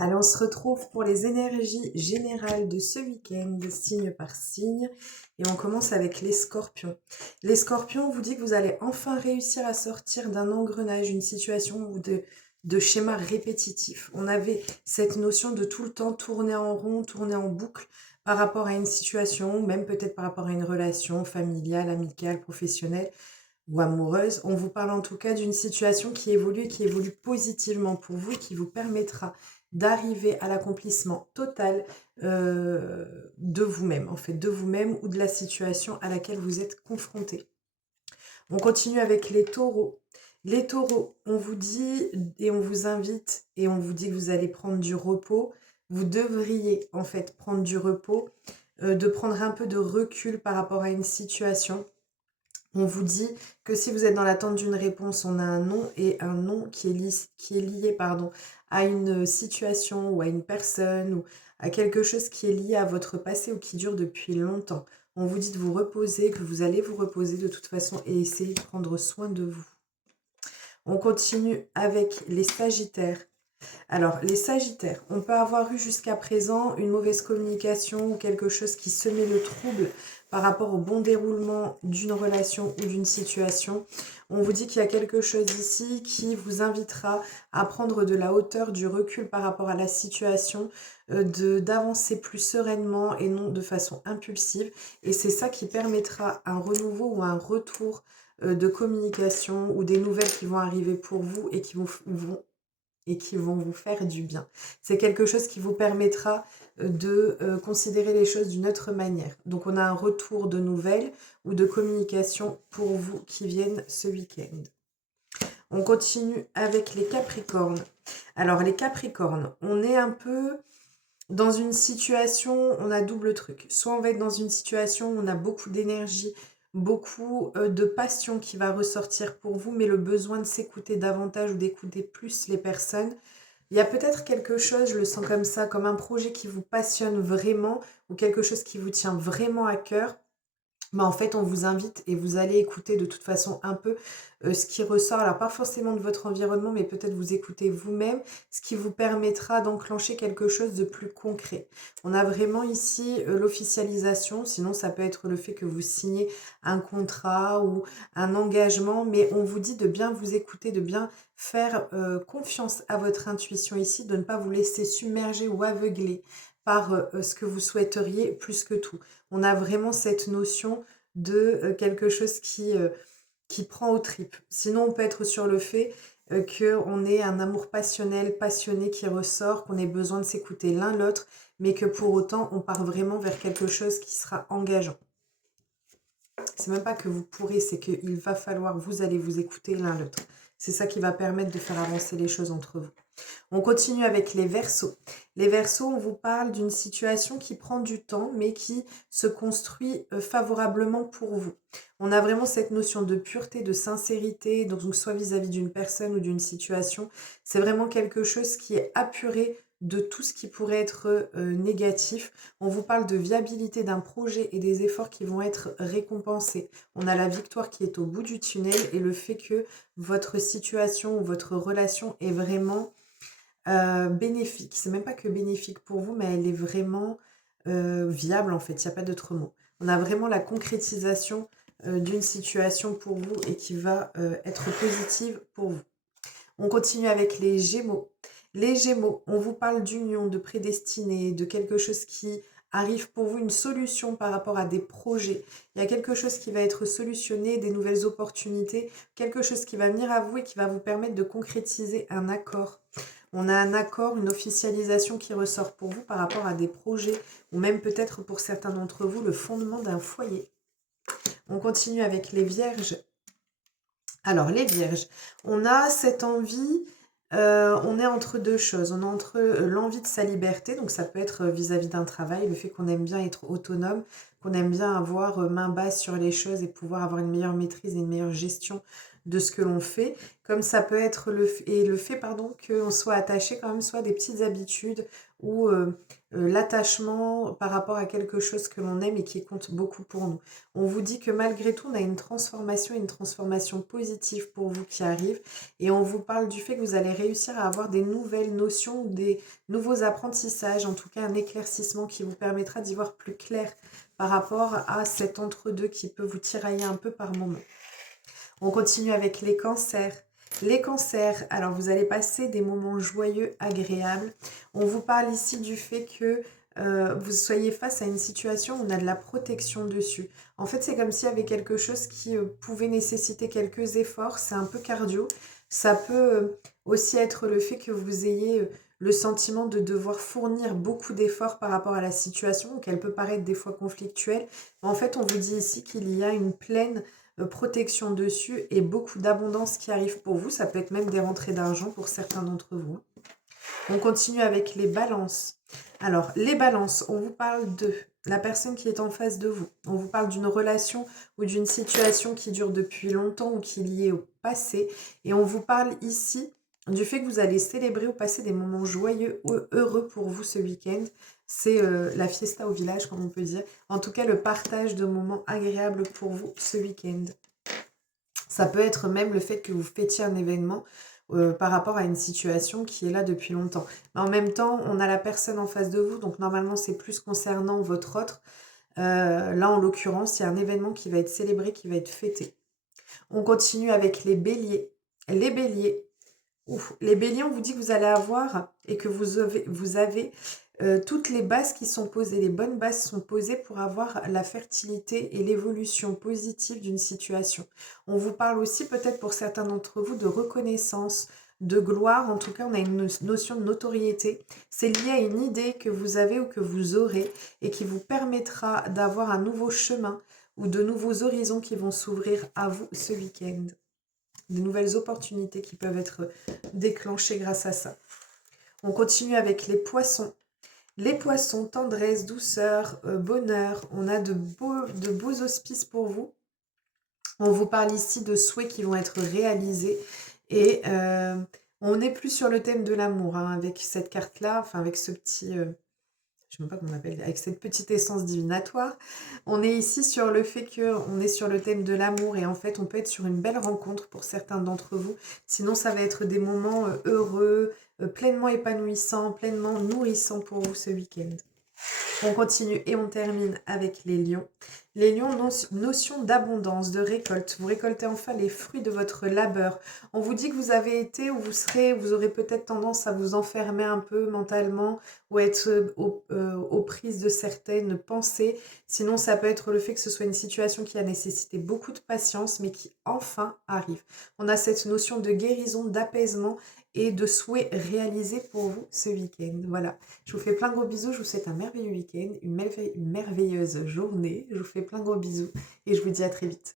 Allez, on se retrouve pour les énergies générales de ce week-end, signe par signe. Et on commence avec les scorpions. Les scorpions, on vous dit que vous allez enfin réussir à sortir d'un engrenage, une situation ou de schéma répétitif. On avait cette notion de tout le temps tourner en rond, tourner en boucle par rapport à une situation, même peut-être par rapport à une relation familiale, amicale, professionnelle ou amoureuse. On vous parle en tout cas d'une situation qui évolue positivement pour vous et qui vous permettra d'arriver à l'accomplissement total de vous-même, en fait, de vous-même ou de la situation à laquelle vous êtes confronté. On continue avec les taureaux. Les taureaux, on vous dit et on vous invite et on vous dit que vous allez prendre du repos. Vous devriez en fait prendre du repos, de prendre un peu de recul par rapport à une situation. On vous dit que si vous êtes dans l'attente d'une réponse, on a un non et un non qui est lié pardon, à une situation ou à une personne ou à quelque chose qui est lié à votre passé ou qui dure depuis longtemps. On vous dit de vous reposer, que vous allez vous reposer de toute façon et essayer de prendre soin de vous. On continue avec les sagittaires. Alors, les sagittaires, on peut avoir eu jusqu'à présent une mauvaise communication ou quelque chose qui semait le trouble par rapport au bon déroulement d'une relation ou d'une situation. On vous dit qu'il y a quelque chose ici qui vous invitera à prendre de la hauteur, du recul par rapport à la situation, d'avancer plus sereinement et non de façon impulsive. Et c'est ça qui permettra un renouveau ou un retour de communication ou des nouvelles qui vont arriver pour vous et qui vont vous faire du bien. C'est quelque chose qui vous permettra de considérer les choses d'une autre manière. Donc on a un retour de nouvelles ou de communication pour vous qui viennent ce week-end. On continue avec les Capricornes. Alors les Capricornes, on est un peu dans une situation, on a double truc. Soit on va être dans une situation où on a beaucoup d'énergie, beaucoup de passion qui va ressortir pour vous, mais le besoin de s'écouter davantage ou d'écouter plus les personnes. Il y a peut-être quelque chose, je le sens comme ça, comme un projet qui vous passionne vraiment ou quelque chose qui vous tient vraiment à cœur. Mais en fait, on vous invite et vous allez écouter de toute façon un peu ce qui ressort. Alors, pas forcément de votre environnement, mais peut-être vous écoutez vous-même, ce qui vous permettra d'enclencher quelque chose de plus concret. On a vraiment ici l'officialisation, sinon ça peut être le fait que vous signez un contrat ou un engagement, mais on vous dit de bien vous écouter, de bien faire confiance à votre intuition ici, de ne pas vous laisser submerger ou aveugler par ce que vous souhaiteriez plus que tout. On a vraiment cette notion de quelque chose qui prend aux tripes. Sinon, on peut être sur le fait qu'on ait un amour passionnel, passionné qui ressort, qu'on ait besoin de s'écouter l'un l'autre, mais que pour autant, on part vraiment vers quelque chose qui sera engageant. C'est même pas que vous pourrez, c'est qu'il va falloir, vous allez vous écouter l'un l'autre. C'est ça qui va permettre de faire avancer les choses entre vous. On continue avec les Verseaux. Les Verseaux, on vous parle d'une situation qui prend du temps, mais qui se construit favorablement pour vous. On a vraiment cette notion de pureté, de sincérité, donc soit vis-à-vis d'une personne ou d'une situation. C'est vraiment quelque chose qui est apuré de tout ce qui pourrait être négatif. On vous parle de viabilité d'un projet et des efforts qui vont être récompensés. On a la victoire qui est au bout du tunnel et le fait que votre situation ou votre relation est vraiment bénéfique. C'est même pas que bénéfique pour vous, mais elle est vraiment viable en fait. Il n'y a pas d'autre mot. On a vraiment la concrétisation d'une situation pour vous et qui va être positive pour vous. On continue avec les Gémeaux. Les Gémeaux, on vous parle d'union, de prédestiné, de quelque chose qui arrive pour vous, une solution par rapport à des projets. Il y a quelque chose qui va être solutionné, des nouvelles opportunités, quelque chose qui va venir à vous et qui va vous permettre de concrétiser un accord. On a un accord, une officialisation qui ressort pour vous par rapport à des projets ou même peut-être pour certains d'entre vous le fondement d'un foyer. On continue avec les Vierges. Alors, les Vierges, on a cette envie, on est entre deux choses. On est entre l'envie de sa liberté, donc ça peut être vis-à-vis d'un travail, le fait qu'on aime bien être autonome, qu'on aime bien avoir main basse sur les choses et pouvoir avoir une meilleure maîtrise et une meilleure gestion de ce que l'on fait, comme ça peut être le fait pardon, qu'on soit attaché quand même soit à des petites habitudes ou l'attachement par rapport à quelque chose que l'on aime et qui compte beaucoup pour nous. On vous dit que malgré tout, on a une transformation positive pour vous qui arrive et on vous parle du fait que vous allez réussir à avoir des nouvelles notions, des nouveaux apprentissages, en tout cas un éclaircissement qui vous permettra d'y voir plus clair par rapport à cet entre-deux qui peut vous tirailler un peu par moment. On continue avec les cancers. Les cancers, alors vous allez passer des moments joyeux, agréables. On vous parle ici du fait que vous soyez face à une situation où on a de la protection dessus. En fait, c'est comme s'il y avait quelque chose qui pouvait nécessiter quelques efforts. C'est un peu cardio. Ça peut aussi être le fait que vous ayez le sentiment de devoir fournir beaucoup d'efforts par rapport à la situation, qu'elle peut paraître des fois conflictuelle. Mais en fait, on vous dit ici qu'il y a une pleine protection dessus et beaucoup d'abondance qui arrive pour vous. Ça peut être même des rentrées d'argent pour certains d'entre vous. On continue avec les balances. Alors, les balances, on vous parle de la personne qui est en face de vous. On vous parle d'une relation ou d'une situation qui dure depuis longtemps ou qui est liée au passé. Et on vous parle ici du fait que vous allez célébrer ou passer des moments joyeux ou heureux pour vous ce week-end. C'est la fiesta au village, comme on peut dire. En tout cas, le partage de moments agréables pour vous ce week-end. Ça peut être même le fait que vous fêtiez un événement par rapport à une situation qui est là depuis longtemps. Mais en même temps, on a la personne en face de vous, donc normalement c'est plus concernant votre autre. Là, en l'occurrence, il y a un événement qui va être célébré, qui va être fêté. On continue avec les béliers. Les béliers, les béliers, on vous dit que vous allez avoir et que vous avez toutes les bases qui sont posées, les bonnes bases sont posées pour avoir la fertilité et l'évolution positive d'une situation. On vous parle aussi peut-être pour certains d'entre vous de reconnaissance, de gloire, en tout cas on a une notion de notoriété. C'est lié à une idée que vous avez ou que vous aurez et qui vous permettra d'avoir un nouveau chemin ou de nouveaux horizons qui vont s'ouvrir à vous ce week-end. De nouvelles opportunités qui peuvent être déclenchées grâce à ça. On continue avec les poissons. Les poissons, tendresse, douceur, bonheur, on a de beaux auspices pour vous. On vous parle ici de souhaits qui vont être réalisés et on n'est plus sur le thème de l'amour hein, avec cette carte-là, enfin avec ce petit... je ne sais même pas comment on appelle, avec cette petite essence divinatoire. On est ici sur le fait qu'on est sur le thème de l'amour et en fait on peut être sur une belle rencontre pour certains d'entre vous. Sinon ça va être des moments heureux, pleinement épanouissants, pleinement nourrissants pour vous ce week-end. On continue et on termine avec les lions. Les lions, notion d'abondance, de récolte. Vous récoltez enfin les fruits de votre labeur. On vous dit que vous avez été ou vous aurez peut-être tendance à vous enfermer un peu mentalement ou être aux prises de certaines pensées. Sinon, ça peut être le fait que ce soit une situation qui a nécessité beaucoup de patience, mais qui enfin arrive. On a cette notion de guérison, d'apaisement et de souhaits réalisés pour vous ce week-end. Voilà, je vous fais plein de gros bisous, je vous souhaite un merveilleux week-end, une merveilleuse journée. Je vous fais plein de gros bisous et je vous dis à très vite.